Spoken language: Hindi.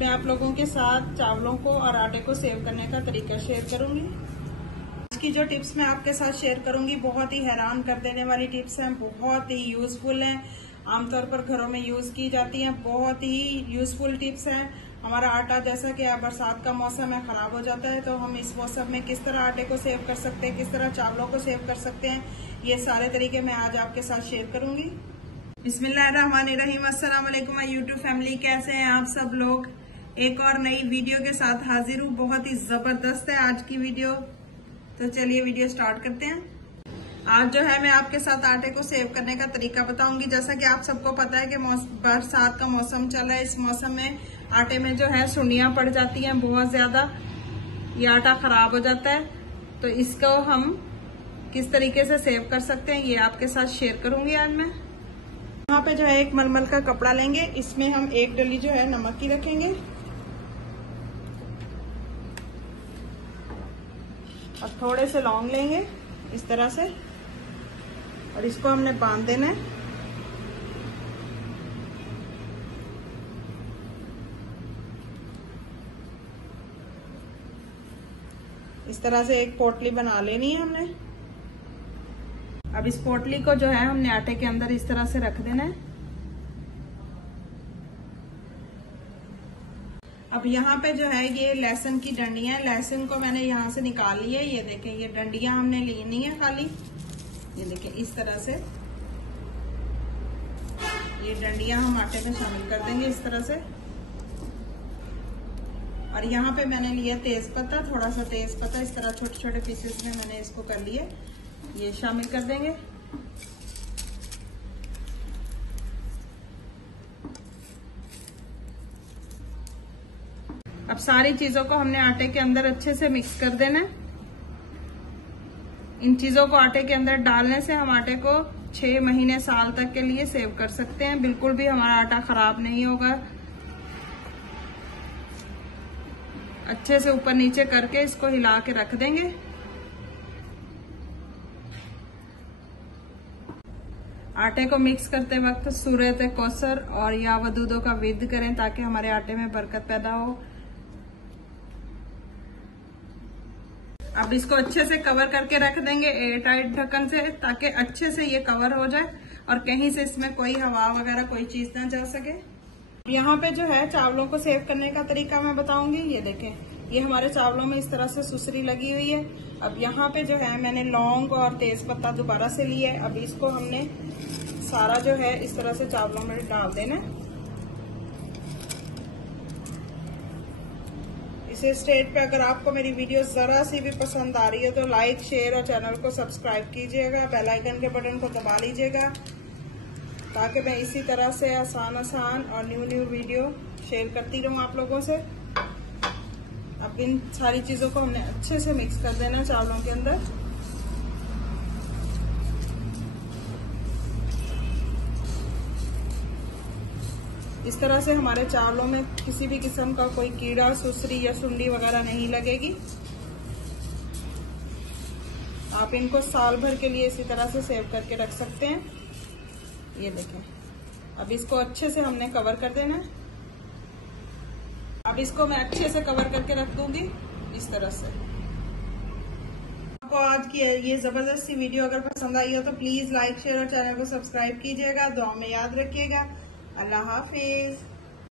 मैं आप लोगों के साथ चावलों को और आटे को सेव करने का तरीका शेयर करूंगी। आज की जो टिप्स मैं आपके साथ शेयर करूंगी बहुत ही हैरान कर देने वाली टिप्स हैं, बहुत ही यूजफुल हैं, आमतौर पर घरों में यूज की जाती हैं, बहुत ही यूजफुल टिप्स हैं। हमारा आटा जैसा कि बरसात का मौसम है, खराब हो जाता है, तो हम इस मौसम में किस तरह आटे को सेव कर सकते हैं, किस तरह चावलों को सेव कर सकते हैं, ये सारे तरीके मैं आज आपके साथ शेयर करूंगी। बिस्मिल्लाहिर्रहमानिर्रहीम। अस्सलाम वालेकुम माय यूट्यूब फैमिली, कैसे हैं आप सब लोग। एक और नई वीडियो के साथ हाजिर हूँ। बहुत ही जबरदस्त है आज की वीडियो, तो चलिए वीडियो स्टार्ट करते हैं। आज जो है मैं आपके साथ आटे को सेव करने का तरीका बताऊंगी। जैसा कि आप सबको पता है कि बरसात का मौसम चल रहा है, इस मौसम में आटे में जो है सुंडियां पड़ जाती हैं बहुत ज्यादा, ये आटा खराब हो जाता है। तो इसको हम किस तरीके से सेव कर सकते हैं ये आपके साथ शेयर करूंगी आज मैं। यहाँ पे जो है एक मलमल का कपड़ा लेंगे, इसमें हम एक डली जो है नमक की रखेंगे और थोड़े से लौंग लेंगे इस तरह से, और इसको हमने बांध देना है। इस तरह से एक पोटली बना लेनी है हमने। अब इस पोटली को जो है हमने आटे के अंदर इस तरह से रख देना है। अब यहाँ पे जो है ये लहसुन की डंडियां, लहसुन को मैंने यहाँ से निकाल ली है। ये देखें, ये डंडियां हमने लेनी है खाली। ये देखें इस तरह से ये डंडियां हम आटे में शामिल कर देंगे इस तरह से। और यहाँ पे मैंने लिया तेज पत्ता, थोड़ा सा तेज पत्ता इस तरह छोटे छोटे पीसेस में मैंने इसको कर लिए, ये शामिल कर देंगे। अब सारी चीजों को हमने आटे के अंदर अच्छे से मिक्स कर देना है। इन चीजों को आटे के अंदर डालने से हम आटे को 6 महीने साल तक के लिए सेव कर सकते हैं, बिल्कुल भी हमारा आटा खराब नहीं होगा। अच्छे से ऊपर नीचे करके इसको हिला के रख देंगे। आटे को मिक्स करते वक्त सूरत कौसर और या वदूदों का विद करें ताकि हमारे आटे में बरकत पैदा हो। अब इसको अच्छे से कवर करके रख देंगे एयर टाइट ढक्कन से, ताकि अच्छे से ये कवर हो जाए और कहीं से इसमें कोई हवा वगैरह कोई चीज ना जा सके। यहाँ पे जो है चावलों को सेव करने का तरीका मैं बताऊंगी। ये देखें, ये हमारे चावलों में इस तरह से सुसरी लगी हुई है। अब यहाँ पे जो है मैंने लौंग और तेज पत्ता दोबारा से लिया है। अब इसको हमने सारा जो है इस तरह से चावलों में डाल देना। इस स्टेज पे अगर आपको मेरी वीडियो जरा सी भी पसंद आ रही है तो लाइक, शेयर और चैनल को सब्सक्राइब कीजिएगा। बेल आइकन के बटन को दबा लीजिएगा ताकि मैं इसी तरह से आसान और न्यू वीडियो शेयर करती रहूं आप लोगों से। अब इन सारी चीजों को हमने अच्छे से मिक्स कर देना चावलों के अंदर। इस तरह से हमारे चावलों में किसी भी किस्म का कोई कीड़ा, सुसरी या सुंडी वगैरह नहीं लगेगी। आप इनको साल भर के लिए इसी तरह से सेव करके रख सकते हैं। ये देखें, अब इसको अच्छे से हमने कवर कर देना है। अब इसको मैं अच्छे से कवर करके रख दूंगी इस तरह से। आपको आज की ये जबरदस्त सी वीडियो अगर पसंद आई हो तो प्लीज लाइक, शेयर और चैनल को सब्सक्राइब कीजिएगा। दुआ में याद रखिएगा। अल्लाह हाफिज।